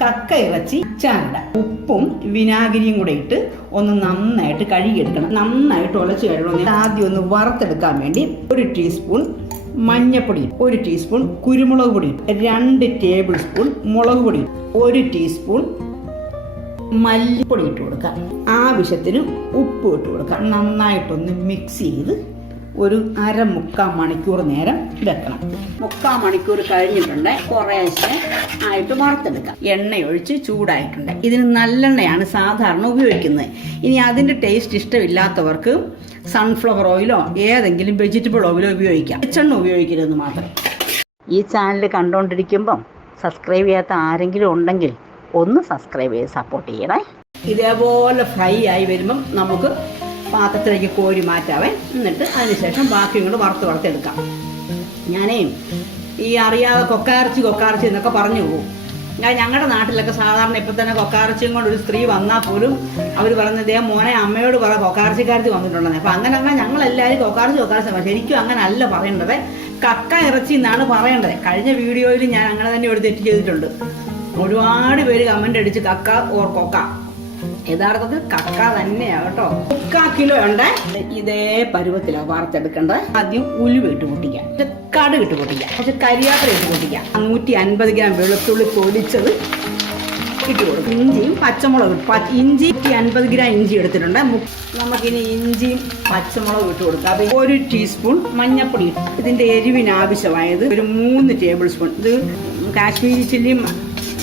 കക്ക ഇറച്ചി ചാണ്ട. ഉപ്പും വിനാഗിരിയും കൂടെ ഇട്ട് ഒന്ന് നന്നായിട്ട് കഴുകിയെടുക്കണം. നന്നായിട്ട് ഉലച്ച് കഴിയണം ആദ്യം ഒന്ന് വറുത്തെടുക്കാൻ വേണ്ടി ഒരു ടീസ്പൂൺ മഞ്ഞപ്പൊടി ഒരു ടീസ്പൂൺ കുരുമുളക് പൊടി രണ്ട് ടേബിൾ സ്പൂൺ മുളക് പൊടി ഒരു ടീസ്പൂൺ മല്ലിപ്പൊടി ഇട്ട് കൊടുക്കാം ആവശ്യത്തിന് ഉപ്പ് ഇട്ട് കൊടുക്കാം നന്നായിട്ടൊന്ന് മിക്സ് ചെയ്ത് ഒരു അര മുക്കാൽ മണിക്കൂർ നേരം വെക്കണം. മുക്കാൽ മണിക്കൂർ കഴിഞ്ഞിട്ടുണ്ട്. കുറേശ്ശെ ആയിട്ട് വറുത്തെടുക്കാം. എണ്ണ ഒഴിച്ച് ചൂടായിട്ടുണ്ട്. ഇതിന് നല്ലെണ്ണയാണ് സാധാരണ ഉപയോഗിക്കുന്നത്. ഇനി അതിന്റെ ടേസ്റ്റ് ഇഷ്ടമില്ലാത്തവർക്ക് സൺഫ്ലവർ ഓയിലോ ഏതെങ്കിലും വെജിറ്റബിൾ ഓയിലോ ഉപയോഗിക്കാം. വെച്ചെണ്ണ ഉപയോഗിക്കരുതെന്ന് മാത്രം. ഈ ചാനൽ കണ്ടുകൊണ്ടിരിക്കുമ്പം സബ്സ്ക്രൈബ് ചെയ്യാത്ത ആരെങ്കിലും ഉണ്ടെങ്കിൽ ഒന്ന് സബ്സ്ക്രൈബ് ചെയ്ത് സപ്പോർട്ട് ചെയ്യണേ. ഇതേപോലെ ഫ്രൈ ആയി വരുമ്പം നമുക്ക് പാത്രത്തിലേക്ക് കോരി മാറ്റാവേ. എന്നിട്ട് അതിനുശേഷം ബാക്കി ഇങ്ങോട്ട് വറുത്ത് വറുത്തെടുക്കാം. ഞാനേ ഈ അറിയാതെ കൊക്കാർച്ചി കൊക്കാർച്ചി എന്നൊക്കെ പറഞ്ഞു പോകും ഞാൻ ഞങ്ങളുടെ നാട്ടിലൊക്കെ സാധാരണ ഇപ്പം തന്നെ കൊക്കാർച്ചിയും കൊണ്ട് ഒരു സ്ത്രീ വന്നാൽ പോലും അവർ പറയുന്നത് ഇദ്ദേഹം മോനെ അമ്മയോട് പറ കൊക്കാർച്ചിക്കാരത്തി വന്നിട്ടുണ്ടെന്ന്. അപ്പം അങ്ങനെ അങ്ങനെ ഞങ്ങളെല്ലാവരും കൊക്കാർച്ചി കൊക്കാർച്ചി ശരിക്കും അങ്ങനെ അല്ല പറയേണ്ടത്. കക്ക ഇറച്ചി എന്നാണ് പറയേണ്ടത്. കഴിഞ്ഞ വീഡിയോയിൽ ഞാൻ അങ്ങനെ തന്നെ ഒരു തെറ്റ് ചെയ്തിട്ടുണ്ട്. ഒരുപാട് പേര് കമന്റ് അടിച്ച് കക്ക ഓർ കൊക്ക. യഥാർത്ഥത്തിൽ കക്ക തന്നെയാ കേട്ടോ. കിലോ ഉണ്ട്. ഇതേ പരുവത്തിലാണ് വാർത്തെടുക്കേണ്ടത് ആദ്യം ഉലുവ ഇട്ട് പൊട്ടിക്കാം. കട ഇട്ട് പൊട്ടിക്കാം. കുറച്ച് കരിയാപ്പില ഇട്ട് പൊട്ടിക്കാം. നൂറ്റി അൻപത് ഗ്രാം വെളുത്തുള്ളി പൊടിച്ചത് ഇട്ട് കൊടുക്കും. ഇഞ്ചിയും പച്ചമുളക് ഇഞ്ചി അൻപത് ഗ്രാം ഇഞ്ചി എടുത്തിട്ടുണ്ട്. നമുക്കിനി ഇഞ്ചിയും പച്ചമുളകും ഇട്ട് കൊടുക്കാം. അത് ഒരു ടീസ്പൂൺ മഞ്ഞപ്പൊടി. ഇതിന്റെ എരിവിന് ആവശ്യമായത് ഒരു മൂന്ന് ടേബിൾ സ്പൂൺ. ഇത് കാശ്മീരി ചില്ലിയും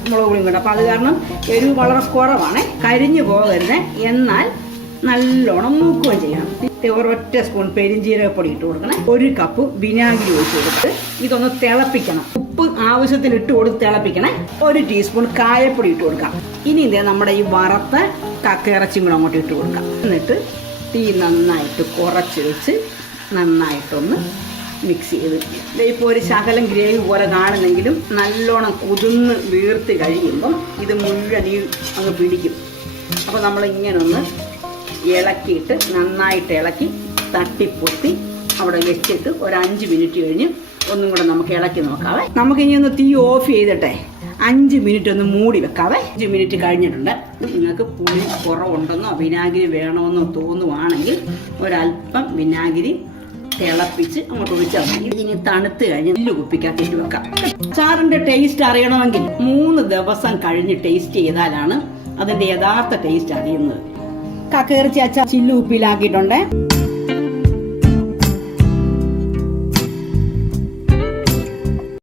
മുളക് പൊടിയും കൂടെ അപ്പം അത് കാരണം എരിവ് വളരെ കുറവാണ്. കരിഞ്ഞു പോകരുത്. എന്നാൽ നല്ലോണം മൂക്കുകയും ചെയ്യണം ഒരൊറ്റ സ്പൂൺ പെരിഞ്ചീരകപ്പൊടി ഇട്ട് കൊടുക്കണം. ഒരു കപ്പ് വിനാഗിരി ഒഴിച്ച് കൊടുത്ത് ഇതൊന്ന് തിളപ്പിക്കണം. ഉപ്പ് ആവശ്യത്തിന് ഇട്ട് കൊടുത്ത് തിളപ്പിക്കണേ. ഒരു ടീസ്പൂൺ കായപ്പൊടി ഇട്ട് കൊടുക്കാം. ഇനി ഇതേ നമ്മുടെ ഈ വറുത്ത കക്കയിറച്ചിയും കൂടെ അങ്ങോട്ട് ഇട്ട് കൊടുക്കാം. എന്നിട്ട് തീ നന്നായിട്ട് കുറച്ച് വെച്ച് നന്നായിട്ടൊന്ന് മിക്സ് ചെയ്ത് ഇപ്പോൾ ഒരു ശകലം ഗ്രേവി പോലെ കാണുന്നെങ്കിലും നല്ലോണം കുതിർന്ന് വീർത്ത് കഴിയുമ്പം ഇത് മുഴുവൻ അങ്ങ് പിടിക്കും. അപ്പോൾ നമ്മൾ ഇങ്ങനെ ഒന്ന് ഇളക്കിയിട്ട് നന്നായിട്ട് ഇളക്കി തട്ടിപ്പൊത്തി അവിടെ വെച്ചിട്ട് ഒരു അഞ്ച് മിനിറ്റ് കഴിഞ്ഞ് ഒന്നും കൂടെ നമുക്ക് ഇളക്കി നോക്കാവേ. നമുക്ക് ഇനി ഒന്ന് തീ ഓഫ് ചെയ്തിട്ടെ. അഞ്ച് മിനിറ്റ് ഒന്ന് മൂടി വെക്കാവേ. അഞ്ച് മിനിറ്റ് കഴിഞ്ഞിട്ടുണ്ട്. നിങ്ങൾക്ക് പുളി കുറവുണ്ടെന്നോ വിനാഗിരി വേണമെന്നോ തോന്നുവാണെങ്കിൽ ഒരല്പം വിനാഗിരി തിളപ്പിച്ച് അങ്ങോട്ട് ഒഴിച്ചാൽ മതി. ഇതിനി തണുത്ത് കഴിഞ്ഞ് നെല്ല് കുപ്പിക്കകത്തിട്ട് വെക്കാം. അച്ചാറിന്റെ ടേസ്റ്റ് അറിയണമെങ്കിൽ മൂന്ന് ദിവസം കഴിഞ്ഞ് ടേസ്റ്റ് ചെയ്താലാണ് അതിന്റെ യഥാർത്ഥ ടേസ്റ്റ് അറിയുന്നത്. കക്കയിറച്ചി അച്ചാർ ചില്ലുപ്പിലാക്കിയിട്ടുണ്ട്